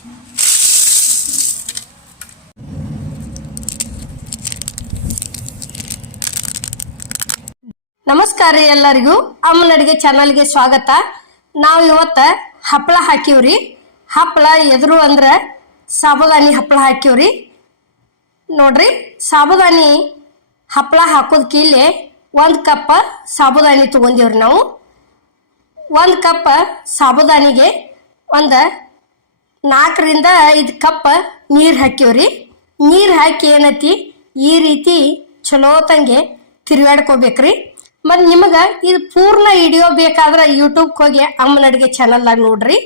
ನಮಸ್ಕಾರ ರೀ ಎಲ್ಲರಿಗೂ ಅಮ್ಮನ ಅಡಿಗೆ ಚಾನಲ್ಗೆ ಸ್ವಾಗತ. ನಾವು ಇವತ್ತು ಹಪ್ಪಳ ಹಾಕಿವ್ರಿ. ಹಪ್ಪಳ ಎದುರು ಅಂದ್ರೆ ಸಾಬುದಾನಿ ಹಪ್ಪಳ ಹಾಕಿವ್ರಿ. ನೋಡ್ರಿ, ಸಾಬುದಾನಿ ಹಪ್ಪಳ ಹಾಕೋದಕ್ಕೆ ಇಲ್ಲಿ 1 ಕಪ್ ಸಾಬುದಾನಿ ತಗೊಂಡಿವ್ರಿ. ನಾವು 1 ಕಪ್ ಸಾಬುದಾನಿಗೆ ಒಂದು 4 ರಿಂದ 5 ಕಪ್ ನೀರು ಹಾಕಿವ್ರಿ. ನೀರು ಹಾಕಿ ಏನೈತಿ ಈ ರೀತಿ ಚಲೋತಂಗೆ ತಿರುಗಾಡ್ಕೋಬೇಕ್ರಿ. ಮತ್ತು ನಿಮಗೆ ಇದು ಪೂರ್ಣ ವಿಡಿಯೋ ಬೇಕಾದ್ರೆ ಯೂಟ್ಯೂಬ್ಗೆ ಹೋಗಿ ಅಮ್ಮನ ಅಡುಗೆ ಚಾನಲ್ದಾಗ ನೋಡ್ರಿ.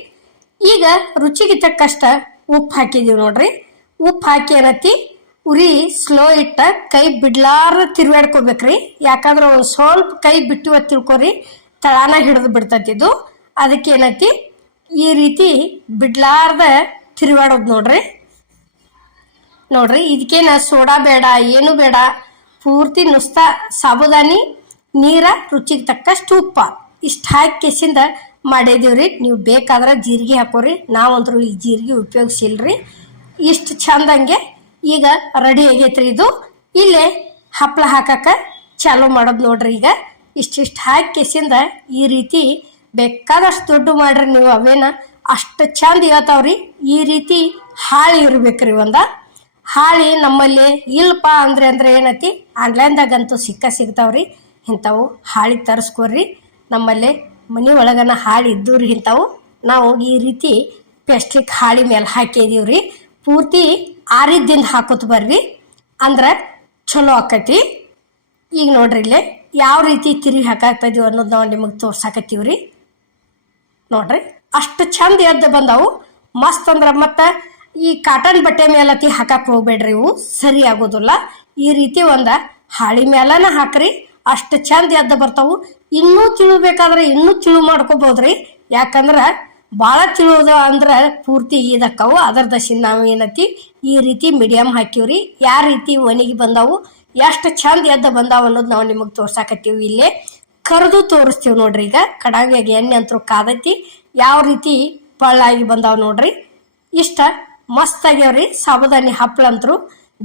ಈಗ ರುಚಿಗೆ ತಕ್ಕಷ್ಟ ಉಪ್ಪು ಹಾಕಿದೀವಿ ನೋಡ್ರಿ. ಉಪ್ಪು ಹಾಕಿ ಏನೈತಿ ಉರಿ ಸ್ಲೋ ಇಟ್ಟ ಕೈ ಬಿಡ್ಲಾರ್ದ ತಿರುಗಾಡ್ಕೋಬೇಕ್ರಿ. ಯಾಕಂದ್ರೆ ಒಂದು ಸ್ವಲ್ಪ ಕೈ ಬಿಟ್ಟು ತಿಳ್ಕೊರಿ ತಳಾನ ಹಿಡಿದು ಬಿಡ್ತೈತಿದು. ಅದಕ್ಕೆ ಏನೈತಿ ಈ ರೀತಿ ಬಿಡ್ಲಾರ್ದ ತಿರುಗಾಡೋದು ನೋಡ್ರಿ. ಇದಕ್ಕೇನ ಸೋಡಾ ಬೇಡ, ಏನು ಬೇಡ, ಪೂರ್ತಿ ನುಸ್ತ ಸಾಬುದಾನಿ ನೀರ ರುಚಿಗೆ ತಕ್ಕಷ್ಟು ಉಪ್ಪ ಇಷ್ಟು ಹಾಕಿ ಕೆಸಿಂದ ಮಾಡಿದೀವ್ರಿ. ನೀವು ಬೇಕಾದ್ರೆ ಜೀರಿಗೆ ಹಾಕೋರಿ, ನಾವಂತರೂ ಈ ಜೀರಿಗೆ ಉಪಯೋಗಿಸಿಲ್ರಿ. ಇಷ್ಟು ಚಂದಂಗೆ ಈಗ ರೆಡಿ ಆಗೈತ್ರಿ. ಇದು ಇಲ್ಲೇ ಹಪ್ಪಳ ಹಾಕಕ್ಕೆ ಚಾಲು ಮಾಡೋದು ನೋಡ್ರಿ. ಈಗ ಇಷ್ಟಿಷ್ಟು ಹಾಕಿ ಕೆಸಿಂದ ಈ ರೀತಿ ಬೇಕಾದಷ್ಟು ದೊಡ್ಡ ಮಾಡ್ರಿ ನೀವು. ಅವೇನ ಅಷ್ಟು ಚಂದ ಇವತ್ತವ್ರಿ. ಈ ರೀತಿ ಹಾಳಿ ಇರ್ಬೇಕ್ರಿ. ಹಾಳಿ ನಮ್ಮಲ್ಲಿ ಇಲ್ಲಪ್ಪ ಅಂದ್ರೆ ಏನೈತಿ ಆನ್ಲೈನ್ದಾಗಂತೂ ಸಿಗ್ತಾವ್ರಿ. ಇಂಥವು ಹಾಳಿ ತರಿಸ್ಕೊಡ್ರಿ. ನಮ್ಮಲ್ಲಿ ಮನೆ ಒಳಗನ ಹಾಳಿ ಇದ್ದವ್ರಿ ಇಂಥವು. ನಾವು ಈ ರೀತಿ ಪ್ಲಾಸ್ಟಿಕ್ ಹಾಳಿ ಮೇಲೆ ಹಾಕಿದೀವ್ರಿ. ಪೂರ್ತಿ ಆರಿದ್ದಿಂದ ಹಾಕೋತ ಬರ್ರಿ ಅಂದ್ರೆ ಚಲೋ ಆಕೈತಿ. ಈಗ ನೋಡ್ರಿ ಇಲ್ಲೇ ಯಾವ ರೀತಿ ತಿರುಗಿ ಹಾಕಾಗ್ತದೀವಿ ಅನ್ನೋದು ನಾವು ನಿಮಗೆ ತೋರ್ಸಾಕತ್ತೀವ್ರಿ. ನೋಡ್ರಿ ಅಷ್ಟು ಚಂದ ಎದ್ದು ಬಂದವು ಮಸ್ತ್. ಅಂದ್ರೆ ಮತ್ತು ಈ ಕಾಟನ್ ಬಟ್ಟೆ ಮೇಲತಿ ಹಾಕಕ್ಕೆ ಹೋಗ್ಬೇಡ್ರಿ, ಇವು ಸರಿ ಆಗೋದಿಲ್ಲ. ಈ ರೀತಿ ಒಂದು ಹಾಳಿ ಮೇಲನ ಹಾಕ್ರಿ, ಅಷ್ಟು ಚಂದ ಎದ್ದು ಬರ್ತಾವು. ಇನ್ನೂ ತಿಳಬೇಕಾದ್ರೆ ಇನ್ನೂ ತಿಳು ಮಾಡ್ಕೋಬೋದ್ರಿ. ಯಾಕಂದ್ರೆ ಭಾಳ ತಿಳೋದು ಅಂದ್ರೆ ಪೂರ್ತಿ ಇದಕ್ಕವು. ಅದರ ದಶಿನ ನಾವು ಏನೈತಿ ಈ ರೀತಿ ಮೀಡಿಯಮ್ ಹಾಕಿವ್ರಿ. ಯಾವ ರೀತಿ ಒಣಗಿ ಬಂದಾವು, ಎಷ್ಟು ಚಂದ ಎದ್ದು ಬಂದಾವು ಅನ್ನೋದು ನಾವು ನಿಮಗೆ ತೋರ್ಸಾಕತ್ತೀವಿ. ಇಲ್ಲೇ ಕರೆದು ತೋರಿಸ್ತೀವಿ ನೋಡ್ರಿ. ಈಗ ಕಡಾಗಿಯಾಗಿ ಎಣ್ಣೆ ಅಂತರೂ ಕಾದೈತಿ, ಯಾವ ರೀತಿ ಪಳ್ಳಾಗಿ ಬಂದಾವು ನೋಡ್ರಿ. ಇಷ್ಟ ಮಸ್ತ್ ಆಗ್ಯಾವ್ರಿ ಸಾಬುದಾನಿ ಹಪ್ಪಳ ಅಂತರೂ.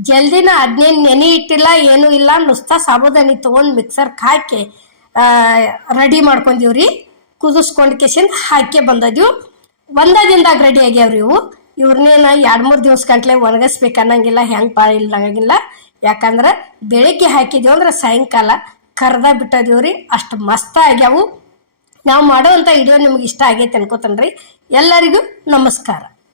ಜಲ್ದಿನ ಅದನ್ನೇನು ನೆನೆ ಇಟ್ಟಿಲ್ಲ, ಏನೂ ಇಲ್ಲ. ನುಸ್ತಾ ಸಾಬುದಾನಿ ತೊಗೊಂಡು ಮಿಕ್ಸರ್ಗೆ ಹಾಕಿ ರೆಡಿ ಮಾಡ್ಕೊಂಡಿವ್ರಿ. ಕುದಿಸ್ಕೊಂಡು ಕೆಸಿಂದ ಹಾಕಿ ಬಂದದೀವು. ಒಂದೇ ದಿನದಾಗ ರೆಡಿ ಆಗ್ಯಾವ್ರಿ ಇವು. ಇವ್ರನ್ನೇನು 2-3 ದಿವಸ ಗಂಟ್ಲೆ ಒಣಗಿಸ್ಬೇಕು ಅನ್ನಂಗಿಲ್ಲ, ಹೆಂಗೆ ಪಾಳಿಲ್ಲಂಗಿಲ್ಲ. ಯಾಕಂದ್ರೆ ಬೆಳಿಗ್ಗೆ ಹಾಕಿದೀವಿ ಅಂದ್ರೆ ಸಾಯಂಕಾಲ ಕರ್ದ ಬಿಟ್ಟದೀವ್ರಿ. ಅಷ್ಟು ಮಸ್ತ ಆಗ್ಯಾವು. ನಾವು ಮಾಡೋವಂಥ ವಿಡಿಯೋ ನಿಮ್ಗೆ ಇಷ್ಟ ಆಗೈತೆ ಅನ್ಕೋತನ್ರಿ. ಎಲ್ಲರಿಗೂ ನಮಸ್ಕಾರ.